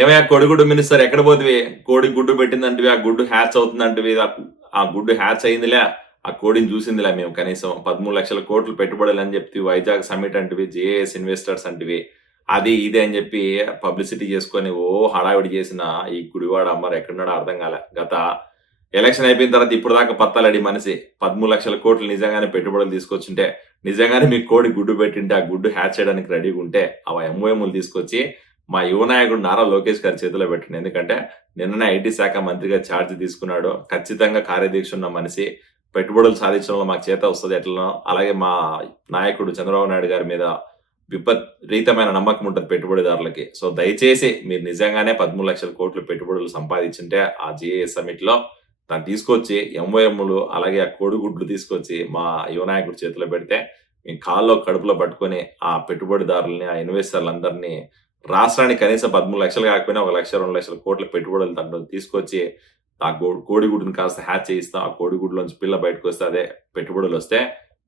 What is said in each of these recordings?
ఏమయ్య కోడిగుడ్డు మినిస్టర్ ఎక్కడ పోతివి? కోడి గుడ్డు పెట్టిందంటివి ఆ గుడ్డు హ్యాచ్ అవుతుందంటివి. ఆ- ఆ గుడ్డు హ్యాచ్ అయిందిలే. ఆ కోడిని చూసిందిలే మేము కనీసం పదమూడు లక్షల కోట్లు పెట్టుబడులు అని చెప్తే వైజాగ్ సమిట్ అంటివి జేఏఎస్ ఇన్వెస్టర్స్ అంటివి. అది ఇది అని చెప్పి పబ్లిసిటీ చేసుకొని ఓ హడావిడి చేసిన ఈ గుడివాడ అమ్మారు ఎక్కడున్నాడో అర్థం కాలే. గత ఎలక్షన్ అయిపోయిన తర్వాత ఇప్పుడు దాకా పత్తాలడి మనిషి పదమూడు లక్షల కోట్లు నిజంగానే పెట్టుబడులు తీసుకొచ్చుంటే నిజంగానే మీ కోడి గుడ్డు పెట్టింటే ఆ గుడ్డు హ్యాచ్ చేయడానికి రెడీగా ఉంటే ఆ ఎంఓఎంలు తీసుకొచ్చి మా యువ నాయకుడు నారా లోకేష్ గారి చేతిలో పెట్టండి ఎందుకంటే నిన్ననే ఐటీ శాఖ మంత్రిగా ఛార్జ్ తీసుకున్నాడు. ఖచ్చితంగా కార్యదీక్ష ఉన్న మనిషి. పెట్టుబడులు సాధించడంలో మాకు చేత వస్తుంది ఎట్లనో. అలాగే మా నాయకుడు చంద్రబాబు నాయుడు గారి మీద విపరీతమైన నమ్మకం ఉంటుంది పెట్టుబడిదారులకి. సో దయచేసి మీరు నిజంగానే పదమూడు లక్షల కోట్లు పెట్టుబడులు సంపాదించుంటే ఆ జిఏఎస్ సమిట్లో దాన్ని తీసుకొచ్చి ఎంఓఎంలు అలాగే ఆ కోడిగుడ్లు తీసుకొచ్చి మా యువ నాయకుడు చేతిలో పెడితే మేము కాల్లో కడుపులో పట్టుకొని ఆ పెట్టుబడిదారుల్ని ఆ ఇన్వెస్టర్లందరినీ రాష్ట్రానికి కనీసం పదమూడు లక్షలు కాకపోయినా ఒక లక్ష రెండు లక్షల కోట్ల పెట్టుబడులు దాంట్లో తీసుకొచ్చి ఆ గో- కోడిగుడ్డుని కాస్త హ్యాచ్ చేయిస్తాం ఆ కోడిగుడ్లోంచి పిల్ల బయటకు వస్తే అదే పెట్టుబడులు వస్తే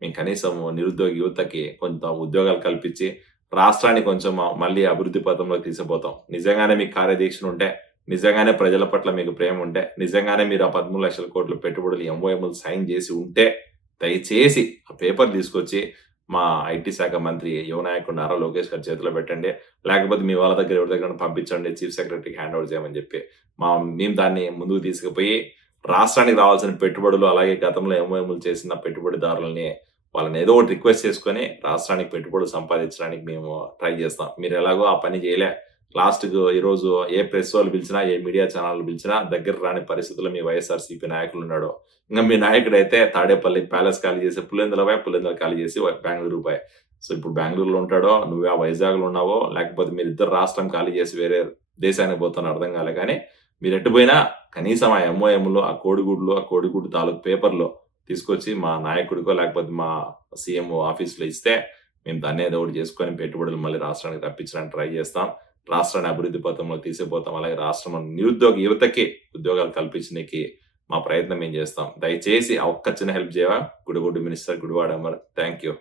మేము కనీసం నిరుద్యోగ యువతకి కొంత ఉద్యోగాలు కల్పించి రాష్ట్రాన్ని కొంచెం మళ్ళీ అభివృద్ధి పథంలోకి తీసుకుపోతాం. నిజంగానే మీకు కార్యదీక్షణ ఉంటే నిజంగానే ప్రజల పట్ల మీకు ప్రేమ ఉంటే నిజంగానే మీరు ఆ పదమూడు లక్షల కోట్ల పెట్టుబడులు ఎంఓఎంలు సైన్ చేసి ఉంటే దయచేసి ఆ పేపర్ తీసుకొచ్చి మా ఐటీ శాఖ మంత్రి యువనాయకుడు నారా లోకేష్ గారి చేతిలో పెట్టండి. లేకపోతే మీ వాళ్ళ దగ్గర ఎవరి దగ్గర పంపించండి. చీఫ్ సెక్రటరీకి హ్యాండ్ ఓవర్ చేయమని చెప్పి మా మేము దాన్ని ముందుకు తీసుకుపోయి రాష్ట్రానికి రావాల్సిన పెట్టుబడులు అలాగే గతంలో ఎంఓఎంలు చేసిన పెట్టుబడిదారులని వాళ్ళని ఏదో ఒకటి రిక్వెస్ట్ చేసుకొని రాష్ట్రానికి పెట్టుబడులు సంపాదించడానికి మేము ట్రై చేస్తాం. మీరు ఎలాగో ఆ పని చేయలే. లాస్ట్కు ఈరోజు ఏ ప్రెస్ వాళ్ళు పిలిచినా ఏ మీడియా ఛానల్ పిలిచినా దగ్గర రాని పరిస్థితుల్లో మీ వైఎస్ఆర్సీపీ నాయకులు ఉన్నాడు. ఇంకా మీ నాయకుడు అయితే తాడేపల్లి ప్యాలెస్ ఖాళీ చేసి పుల్లెందుల పోయి పుల్లెందుల ఖాళీ చేసి బెంగళూరు పోయి సో ఇప్పుడు బెంగళూరులో ఉంటాడో నువ్వు ఆ వైజాగ్లో ఉన్నావో లేకపోతే మీరు ఇద్దరు రాష్ట్రం ఖాళీ చేసి వేరే దేశానికి పోతాను అర్థం కాలే. కానీ మీరు ఎటు పోయినా కనీసం ఆ ఎంఓఎంలో ఆ కోడిగూడులో ఆ కోడిగూడు తాలూకు పేపర్లో తీసుకొచ్చి మా నాయకుడికో లేకపోతే మా సీఎం ఆఫీస్లో ఇస్తే మేము దాన్ని ఏదో ఒకటి చేసుకొని పెట్టుబడులు మళ్ళీ రాష్ట్రానికి రప్పించడానికి ట్రై చేస్తాం. రాష్ట్రాన్ని అభివృద్ధి పథంలో తీసిపోతాం. అలాగే రాష్ట్రం నిరుద్యోగ యువతకి ఉద్యోగాలు కల్పించడానికి మా ప్రయత్నం మేము చేస్తాం. దయచేసి ఒక్క చిన్న హెల్ప్ చేయవా? గుడిగుడ్డు minister Gudivada Amar thank you